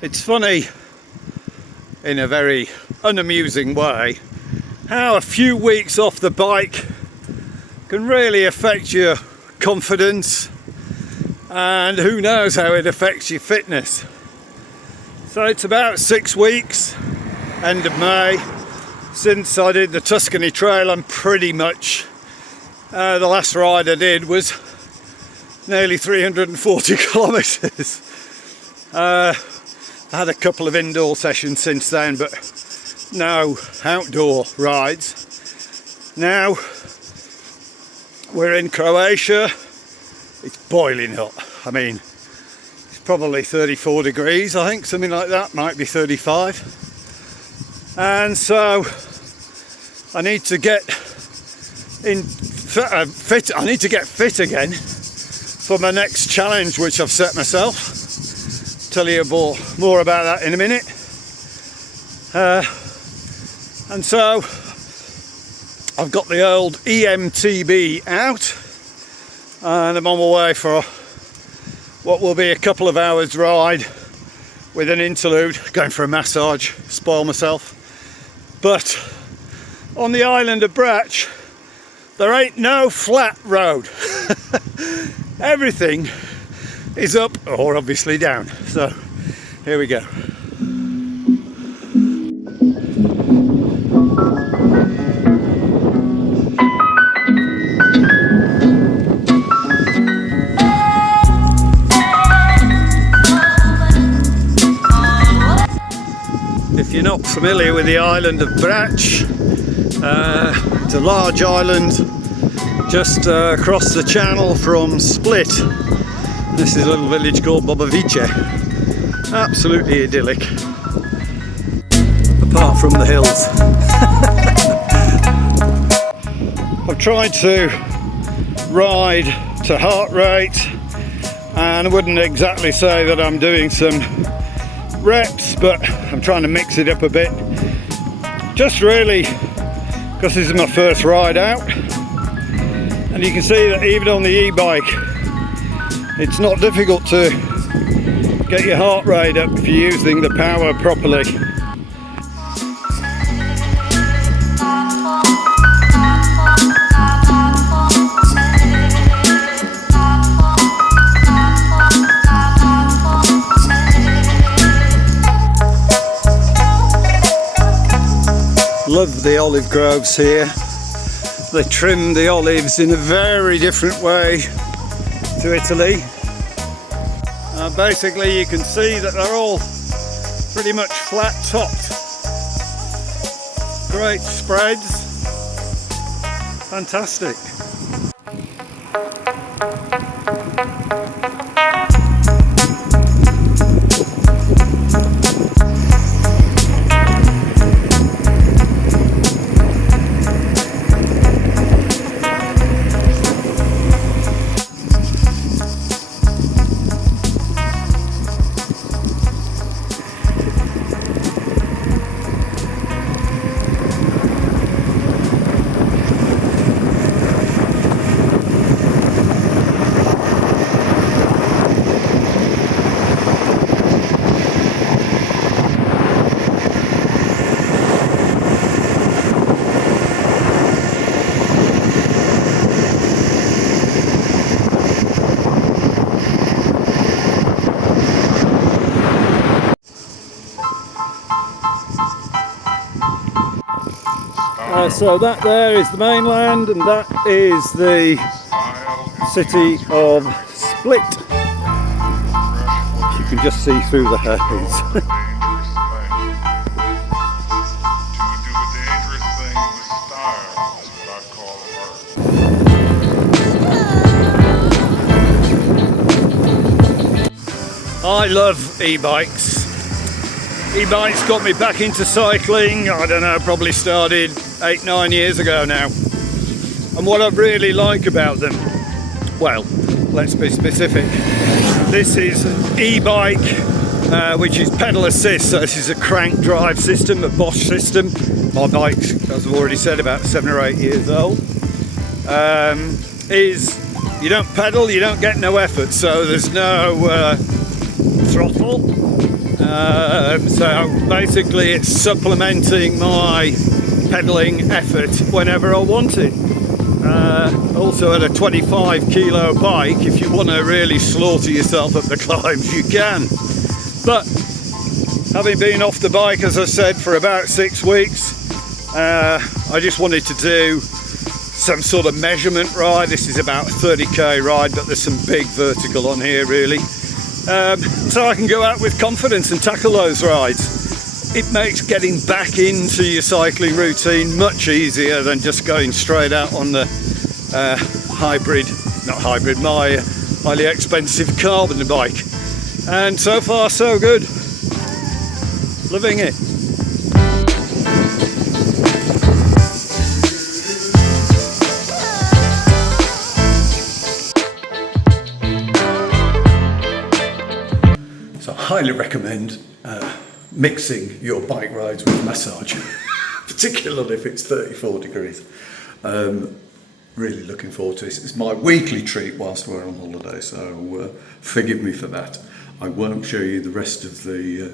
It's funny, in a very unamusing way, how a few weeks off the bike can really affect your confidence, and who knows how it affects your fitness. So it's about 6 weeks, end of May, since I did the Tuscany Trail. I'm pretty much, the last ride I did was nearly 340 kilometres. I had a couple of indoor sessions since then, but no outdoor rides. Now we're in Croatia. It's boiling hot. I mean, it's probably 34 degrees, I think, something like that, might be 35. And so I need to get fit. I need to get fit again for my next challenge, which I've set myself. Tell you more about that in a minute. And so I've got the old EMTB out, and I'm on my way for what will be a couple of hours ride with an interlude, going for a massage, spoil myself. But on the island of Brač, there ain't no flat road. Everything is up or obviously down. So here we go. If you're not familiar with the island of Brač, it's a large island just across the channel from Split. This is a little village called Bobovice. Absolutely idyllic, apart from the hills. I've tried to ride to heart rate, and I wouldn't exactly say that I'm doing some reps, but I'm trying to mix it up a bit, just really because this is my first ride out. And you can see that even on the e-bike, it's not difficult to get your heart rate up if you're using the power properly. Love the olive groves here. They trim the olives in a very different way to Italy. Basically you can see that they're all pretty much flat topped. Great spreads. Fantastic. So that there is the mainland, and that is the city of Split. You can just see through the haze. I love e-bikes. E-bikes got me back into cycling, I don't know, probably started 8-9 years ago now. And what I really like about them, well, let's be specific. This is an e-bike which is pedal assist, so this is a crank drive system, a Bosch system. My bike's, as I've already said, about 7 or 8 years old. You don't pedal, you don't get no effort, so there's no throttle. So basically it's supplementing my pedalling effort whenever I want it. Also at a 25 kilo bike, if you want to really slaughter yourself up the climbs, you can. But having been off the bike, as I said, for about 6 weeks, I just wanted to do some sort of measurement ride. This is about a 30k ride, but there's some big vertical on here really. So I can go out with confidence and tackle those rides. It makes getting back into your cycling routine much easier than just going straight out on the my highly expensive carbon bike. And so far so good. Loving it. So I highly recommend mixing your bike rides with massage, particularly if it's 34 degrees. Really looking forward to this. It's my weekly treat whilst we're on holiday, so forgive me for that. I won't show you the rest of the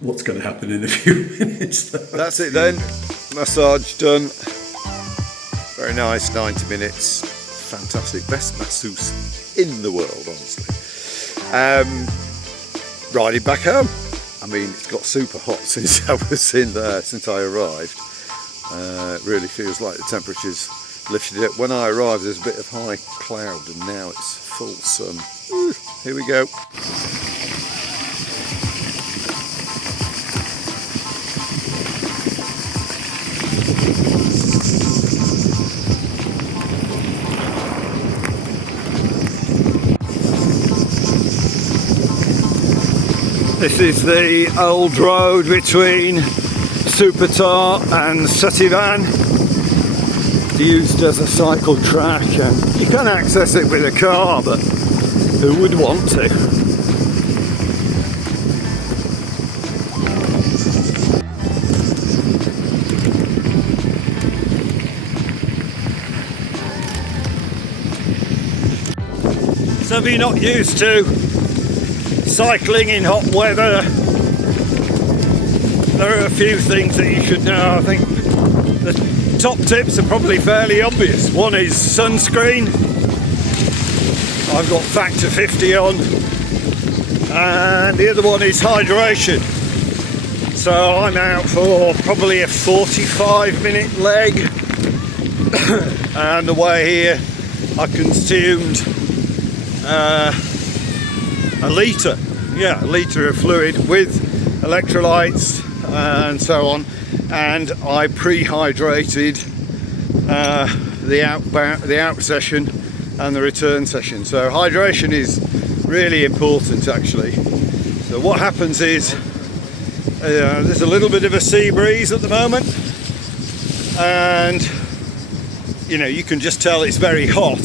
what's going to happen in a few minutes. That's it then. Massage done. Very nice, 90 minutes. Fantastic. Best masseuse in the world, honestly. Riding back home. I mean, it's got super hot since I was in there, since I arrived. It really feels like the temperature's lifted it. When I arrived, there's a bit of high cloud, and now it's full sun. Ooh, here we go. This is the old road between Supertar and Sutivan. It's used as a cycle track, and you can access it with a car, but who would want to? So if you're not used to cycling in hot weather, there are a few things that you should know. I think the top tips are probably fairly obvious. One is sunscreen. I've got factor 50 on, and the other one is hydration. So I'm out for probably a 45-minute leg, and the way here I consumed a litre of fluid with electrolytes and so on, and I pre-hydrated the out session and the return session. So hydration is really important actually. So what happens is there's a little bit of a sea breeze at the moment, and you know, you can just tell it's very hot,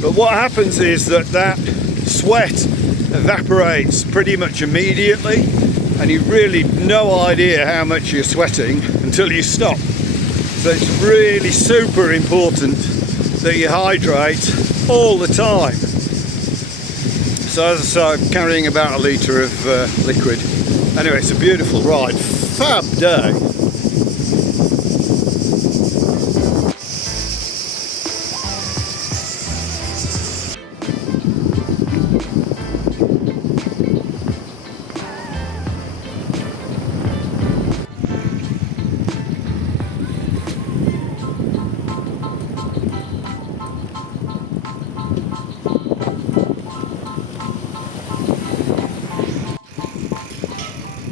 but what happens is that sweat evaporates pretty much immediately, and you really no idea how much you're sweating until you stop. So it's really super important that you hydrate all the time. So as I say, I'm carrying about a litre of liquid. Anyway, it's a beautiful ride, fab day.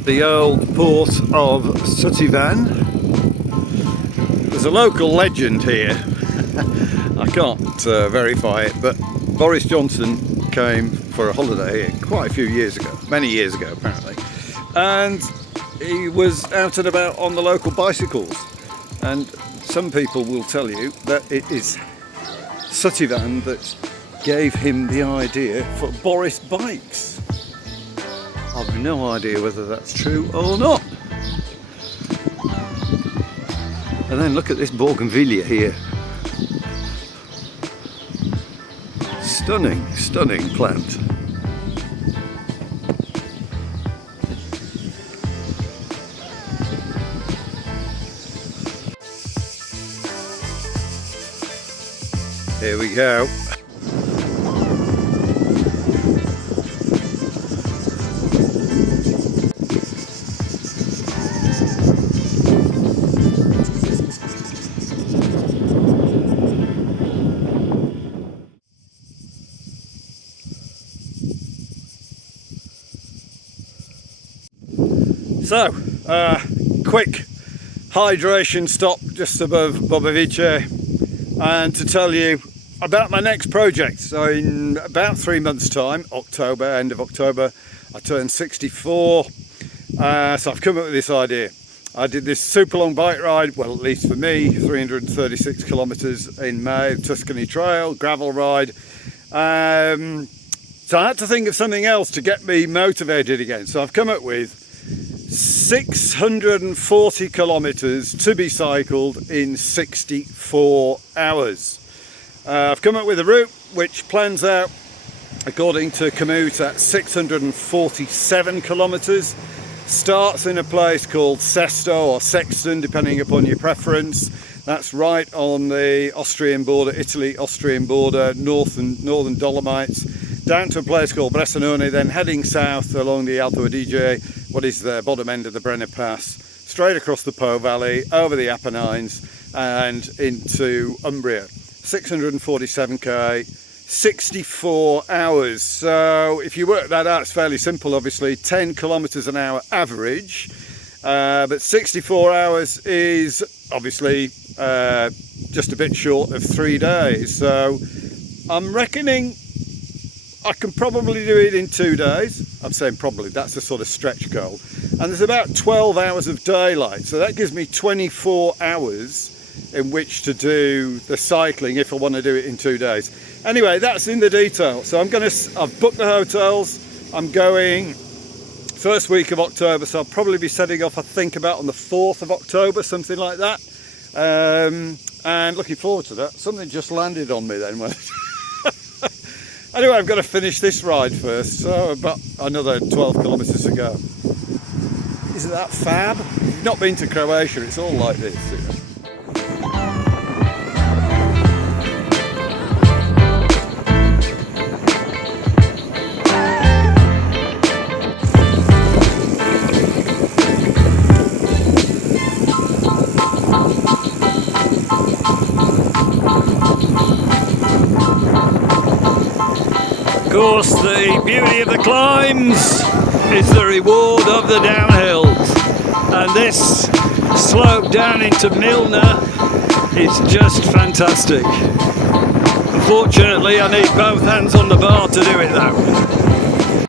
The old port of Sutivan. There's a local legend here. I can't verify it, but Boris Johnson came for a holiday here quite a few years ago, many years ago apparently, and he was out and about on the local bicycles, and some people will tell you that it is Sutivan that gave him the idea for Boris bikes. I've no idea whether that's true or not. And then look at this bougainvillea here. Stunning, stunning plant. Here we go. So, quick hydration stop just above Bobovice, and to tell you about my next project. So in about 3 months time, October, end of October, I turned 64, so I've come up with this idea. I did this super long bike ride, well at least for me, 336 kilometres in May, Tuscany Trail, gravel ride. So I had to think of something else to get me motivated again. So I've come up with 640 kilometres to be cycled in 64 hours. I've come up with a route which plans out, according to Komoot, at 647 kilometres. Starts in a place called Sesto or Sexton, depending upon your preference. That's right on the Austrian border, Italy-Austrian border, northern Dolomites, down to a place called Bressanone, then heading south along the Alto Adige, what is the bottom end of the Brenner Pass, straight across the Po Valley, over the Apennines and into Umbria. 647k, 64 hours. So if you work that out, it's fairly simple, obviously, 10 kilometers an hour average, but 64 hours is obviously just a bit short of 3 days. So I'm reckoning I can probably do it in 2 days. I'm saying probably, that's a sort of stretch goal. And there's about 12 hours of daylight, so that gives me 24 hours in which to do the cycling if I want to do it in 2 days. Anyway, that's in the detail. So I've booked the hotels. I'm going first week of October, so I'll probably be setting off, I think, about on the 4th of October, something like that. And looking forward to that. Something just landed on me then. Anyway, I've got to finish this ride first, so about another 12 kilometres to go. Isn't that fab? If you've not been to Croatia, it's all like this, you know. Of course, the beauty of the climbs is the reward of the downhills, and this slope down into Milna is just fantastic. Unfortunately, I need both hands on the bar to do it though.